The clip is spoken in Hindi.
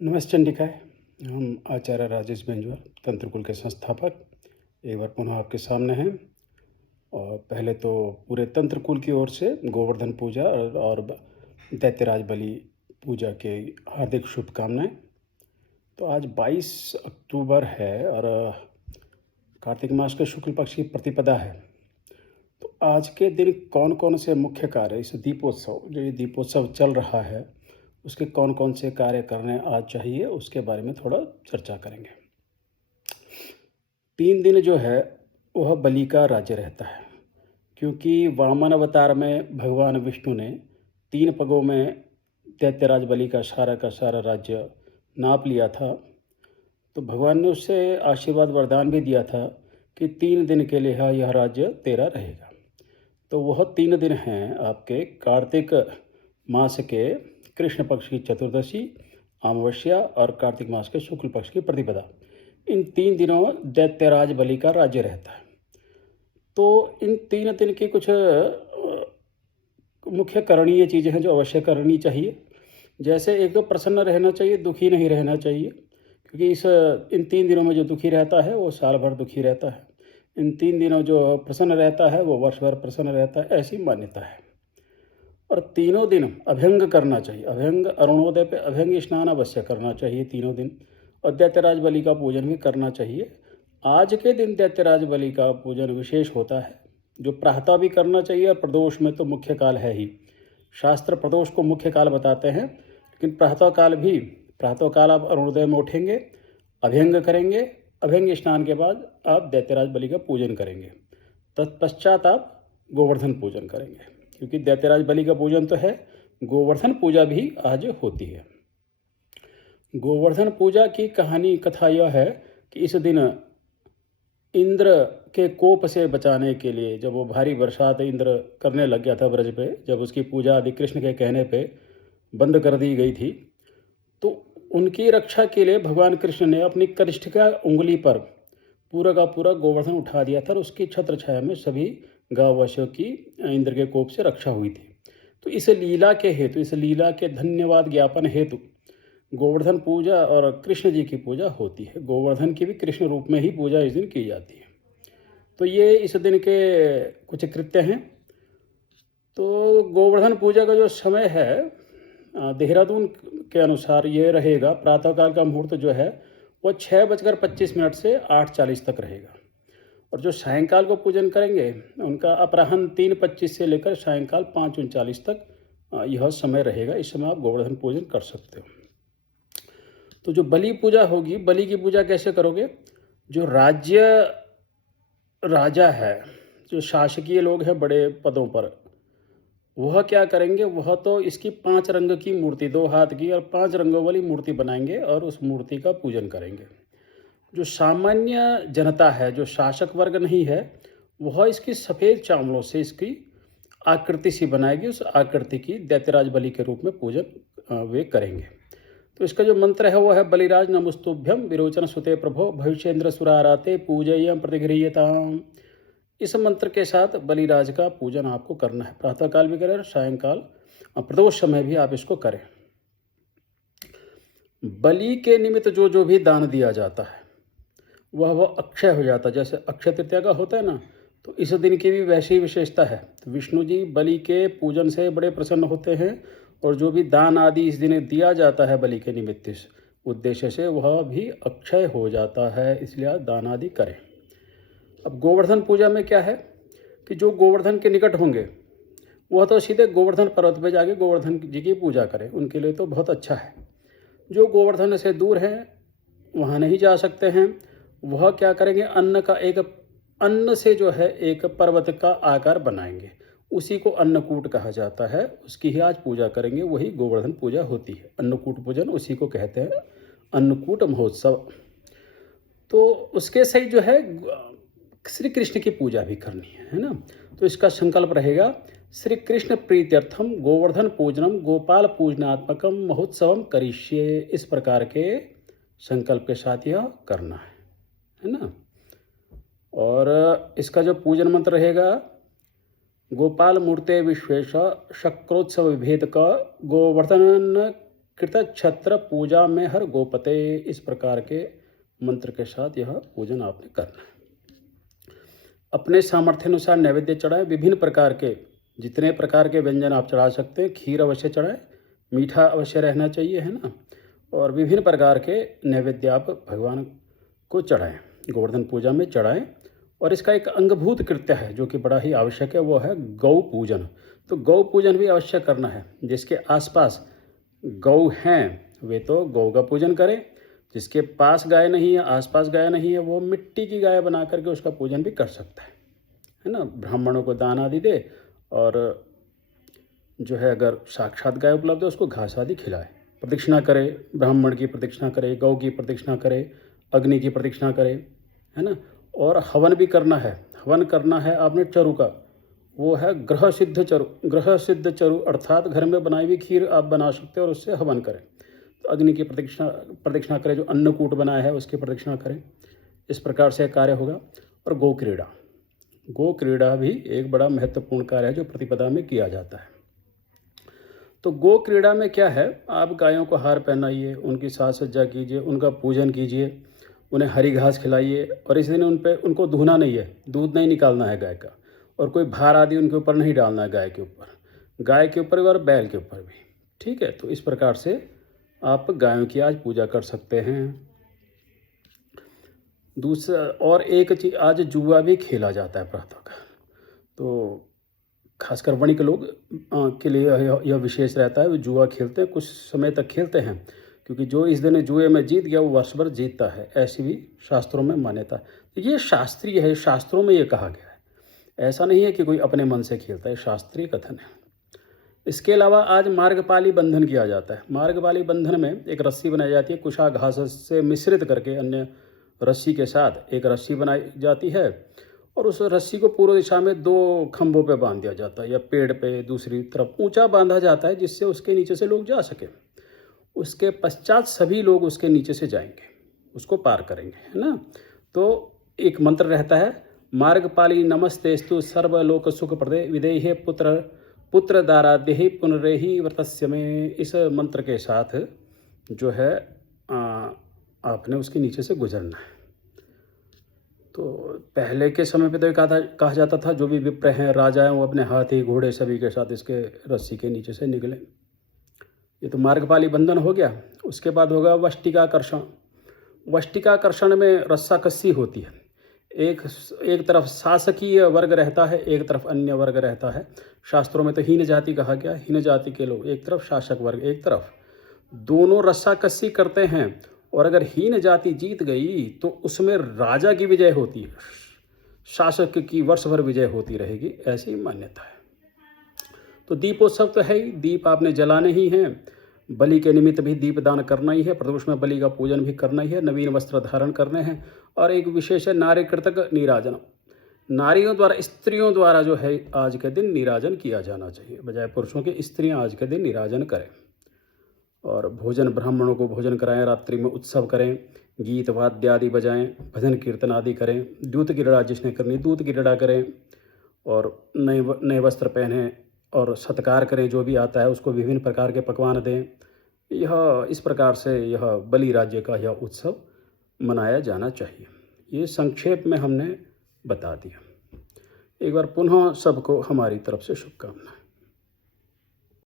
नमस्चंडिकाय। हम आचार्य राजेश बेंजवर, तंत्रकुल के संस्थापक, एक बार पुनः आपके सामने हैं। और पहले तो पूरे तंत्रकुल की ओर से गोवर्धन पूजा और दैत्यराज बलि पूजा के हार्दिक शुभकामनाएं। तो आज 22 अक्टूबर है और कार्तिक मास के शुक्ल पक्ष की प्रतिपदा है। तो आज के दिन कौन कौन से मुख्य कार्य, इस दीपोत्सव, जो ये दीपोत्सव चल रहा है, उसके कौन कौन से कार्य करने आज चाहिए, उसके बारे में थोड़ा चर्चा करेंगे। 3 दिन जो है वह बलि का राज्य रहता है, क्योंकि वामन अवतार में भगवान विष्णु ने 3 पगों में दैत्यराज बलि का सारा राज्य नाप लिया था। तो भगवान ने उससे आशीर्वाद वरदान भी दिया था कि 3 दिन के लिए यह राज्य तेरा रहेगा। तो वह 3 दिन हैं आपके कार्तिक मास के कृष्ण पक्ष की चतुर्दशी, अमावस्या और कार्तिक मास के शुक्ल पक्ष की प्रतिपदा। इन 3 दिनों दैत्यराज बलि का राज्य रहता है। तो इन 3 दिन की कुछ मुख्य करणीय चीज़ें हैं जो अवश्य करनी चाहिए। जैसे एक तो प्रसन्न रहना चाहिए, दुखी नहीं रहना चाहिए, क्योंकि इन 3 दिनों में जो दुखी रहता है वो साल भर दुखी रहता है। इन 3 दिनों जो प्रसन्न रहता है वो वर्ष भर प्रसन्न रहता है, ऐसी मान्यता है। और तीनों दिन अभ्यंग करना चाहिए। अभ्यंग, अरुणोदय पे अभ्यंग स्नान अवश्य करना चाहिए तीनों दिन। और दैत्यराज बलि का पूजन भी करना चाहिए। आज के दिन दैत्यराज बलि का पूजन विशेष होता है, जो प्रातः भी करना चाहिए और प्रदोष में तो मुख्य काल है ही। शास्त्र प्रदोष को मुख्य काल बताते हैं, लेकिन प्रातः काल आप अरुणोदय में उठेंगे, अभ्यंग करेंगे, अभ्यंग स्नान के बाद आप दैत्यराज बलि का पूजन करेंगे। तत्पश्चात आप गोवर्धन पूजन करेंगे, क्योंकि दैत्यराज बलि का पूजन तो है, गोवर्धन पूजा भी आज होती है। गोवर्धन पूजा की कथा यह है कि इस दिन इंद्र के कोप से बचाने के लिए, जब वो भारी बरसात इंद्र करने लग गया था ब्रज पे, जब उसकी पूजा आदि कृष्ण के कहने पे बंद कर दी गई थी, तो उनकी रक्षा के लिए भगवान कृष्ण ने अपनी कनिष्ठिका उंगली पर पूरा का पूरा गोवर्धन उठा दिया था और उसकी छत्र छाया में सभी गांववासियों की इंद्र के कोप से रक्षा हुई थी। तो इस लीला के हेतु, इस लीला के धन्यवाद ज्ञापन हेतु गोवर्धन पूजा और कृष्ण जी की पूजा होती है। गोवर्धन की भी कृष्ण रूप में ही पूजा इस दिन की जाती है। तो ये इस दिन के कुछ कृत्य हैं। तो गोवर्धन पूजा का जो समय है देहरादून के अनुसार ये रहेगा, प्रातःकाल का मुहूर्त जो है वो 6:25 से 8:40 तक रहेगा। और जो सायंकाल को पूजन करेंगे उनका अपराह्न 3:25 से लेकर सायंकाल 5:39 तक यह समय रहेगा। इस समय आप गोवर्धन पूजन कर सकते हो। तो जो बलि पूजा होगी, बलि की पूजा कैसे करोगे? जो राजा है, जो शासकीय लोग हैं बड़े पदों पर, वह क्या करेंगे? वह तो इसकी 5 रंग की मूर्ति, 2 हाथ की और 5 रंगों वाली मूर्ति बनाएंगे और उस मूर्ति का पूजन करेंगे। जो सामान्य जनता है, जो शासक वर्ग नहीं है, वह इसकी सफ़ेद चावलों से इसकी आकृति सी बनाएगी। उस आकृति की दैत्यराज बलि के रूप में पूजन वे करेंगे। तो इसका जो मंत्र है वो है बलिराज नमस्तुभ्यम विरोचन सुते प्रभो भविष्येंद्र सुराराते पूजयम प्रतिगृह्यताम। इस मंत्र के साथ बलिराज का पूजन आपको करना है। प्रातःकाल भी करें और सायंकाल प्रदोष समय भी आप इसको करें। बलि के निमित्त जो जो भी दान दिया जाता है वह अक्षय हो जाता है। जैसे अक्षय तृतीया का होता है ना, तो इस दिन की भी वैसी ही विशेषता है। तो विष्णु जी बलि के पूजन से बड़े प्रसन्न होते हैं और जो भी दान आदि इस दिन दिया जाता है बलि के निमित्त इस उद्देश्य से, वह भी अक्षय हो जाता है। इसलिए आप दान आदि करें। अब गोवर्धन पूजा में क्या है कि जो गोवर्धन के निकट होंगे वह तो सीधे गोवर्धन पर्वत पर जाके गोवर्धन जी की पूजा करें, उनके लिए तो बहुत अच्छा है। जो गोवर्धन से दूर हैं, वहाँ नहीं जा सकते हैं, वह क्या करेंगे? अन्न से जो है एक पर्वत का आकार बनाएंगे, उसी को अन्नकूट कहा जाता है। उसकी ही आज पूजा करेंगे, वही गोवर्धन पूजा होती है। अन्नकूट पूजन उसी को कहते हैं, अन्नकूट महोत्सव। तो उसके सही जो है श्री कृष्ण की पूजा भी करनी है ना। तो इसका संकल्प रहेगा, श्री कृष्ण प्रीत्यर्थम गोवर्धन पूजनम गोपाल पूजनात्मकम महोत्सवम करिष्ये। इस प्रकार के संकल्प के साथ यह करना है ना। और इसका जो पूजन मंत्र रहेगा, गोपाल मूर्ते विश्वेश शक्रोत्सव विभेद का गोवर्धन कृत छत्र पूजा में हर गोपते, इस प्रकार के मंत्र के साथ यह पूजन आपने करना है। अपने सामर्थ्य अनुसार नैवेद्य चढ़ाएं। विभिन्न प्रकार के, जितने प्रकार के व्यंजन आप चढ़ा सकते हैं, खीर अवश्य चढ़ाएं, मीठा अवश्य रहना चाहिए, है ना। और विभिन्न प्रकार के नैवेद्य आप भगवान को चढ़ाएं, गोवर्धन पूजा में चढ़ाएं। और इसका एक अंगभूत कृत्य है जो कि बड़ा ही आवश्यक है, वो है गौ पूजन। तो गौ पूजन भी अवश्य करना है। जिसके आसपास गौ हैं वे तो गौ का पूजन करें, जिसके पास गाय नहीं है, आसपास गाय नहीं है, वो मिट्टी की गाय बना करके उसका पूजन भी कर सकता है ना। ब्राह्मणों को दान आदि दे, और जो है अगर साक्षात गाय उपलब्ध है उसको घास आदि खिलाए, प्रदक्षिणा करे, ब्राह्मण की प्रदक्षिणा करे, गौ की प्रदक्षिणा करे, अग्नि की प्रदक्षिणा करे, है ना। और हवन भी करना है। हवन करना है आपने चरु का, वो है ग्रह सिद्ध चरु। ग्रह सिद्ध चरु अर्थात घर में बनाई हुई खीर आप बना सकते हैं और उससे हवन करें। तो अग्नि की प्रदक्षिणा करें, जो अन्नकूट बनाया है उसकी प्रदक्षिणा करें। इस प्रकार से कार्य होगा। और गो क्रीड़ा, गो क्रीड़ा भी एक बड़ा महत्वपूर्ण कार्य है जो प्रतिपदा में किया जाता है। तो गो क्रीड़ा में क्या है, आप गायों को हार पहनाइए, उनकी साज सज्जा कीजिए, उनका पूजन कीजिए, उन्हें हरी घास खिलाइए। और इस दिन उनको धुना नहीं है, दूध नहीं निकालना है गाय का, और कोई भार आदि उनके ऊपर नहीं डालना है, गाय के ऊपर भी और बैल के ऊपर भी। ठीक है, तो इस प्रकार से आप गायों की आज पूजा कर सकते हैं। दूसरा और एक चीज़, आज जुआ भी खेला जाता है प्रातःकाल। तो खासकर वणिक लोग के लिए यह विशेष रहता है, वो जुआ खेलते हैं, कुछ समय तक खेलते हैं, क्योंकि जो इस दिन जुए में जीत गया वो वर्ष भर जीतता है, ऐसी भी शास्त्रों में मान्यता है। तो ये शास्त्रीय है, शास्त्रों में ये कहा गया है, ऐसा नहीं है कि कोई अपने मन से खेलता है, शास्त्रीय कथन है। इसके अलावा आज मार्गपाली बंधन किया जाता है। मार्गपाली बंधन में एक रस्सी बनाई जाती है, कुशा घास से मिश्रित करके अन्य रस्सी के साथ एक रस्सी बनाई जाती है, और उस रस्सी को पूर्व दिशा में 2 खंभों पे बांध दिया जाता है, या पेड़ पे दूसरी तरफ ऊंचा बांधा जाता है, जिससे उसके नीचे से लोग जा सके। उसके पश्चात सभी लोग उसके नीचे से जाएंगे, उसको पार करेंगे, है ना। तो एक मंत्र रहता है, मार्गपाली नमस्तेस्तु सर्वलोक सुख प्रदे विदेहे पुत्र दारादेहि पुनरेहि व्रतस्य में। इस मंत्र के साथ जो है आपने उसके नीचे से गुजरना है। तो पहले के समय पे तो कहा जाता था जो भी विप्र हैं, राजा हैं, वो अपने हाथी घोड़े सभी के साथ इसके रस्सी के नीचे से निकले। ये तो मार्गपाली बंधन हो गया। उसके बाद होगा वष्टिकाकर्षण। वष्टिकाकर्षण में रस्साकस्सी होती है। एक तरफ शासकीय वर्ग रहता है, एक तरफ अन्य वर्ग रहता है। शास्त्रों में तो हीन जाति कहा गया, हीन जाति के लोग एक तरफ, शासक वर्ग एक तरफ, दोनों रस्साकस्सी करते हैं। और अगर हीन जाति जीत गई तो उसमें राजा की विजय होती है, शासक की वर्ष भर विजय होती रहेगी, ऐसी मान्यता है। तो दीपोत्सव तो है ही, दीप आपने जलाने ही हैं, बलि के निमित्त भी दीप दान करना ही है, प्रदोष में बलि का पूजन भी करना ही है, नवीन वस्त्र धारण करने हैं। और एक विशेष है नारी कृतक नीराजन। नारियों द्वारा, स्त्रियों द्वारा जो है आज के दिन नीराजन किया जाना चाहिए, बजाय पुरुषों के स्त्रियां आज के दिन नीराजन करें। और भोजन, ब्राह्मणों को भोजन कराएं, रात्रि में उत्सव करें, गीत वाद्य आदि बजाएं, भजन कीर्तन आदि करें, दूत की क्रीड़ा जिसने करनी दूत की क्रीड़ा करें, और नए वस्त्र पहनें और सत्कार करें, जो भी आता है उसको विभिन्न प्रकार के पकवान दें। यह इस प्रकार से यह बलि राज्य का यह उत्सव मनाया जाना चाहिए। ये संक्षेप में हमने बता दिया। एक बार पुनः सबको हमारी तरफ से शुभकामनाएं।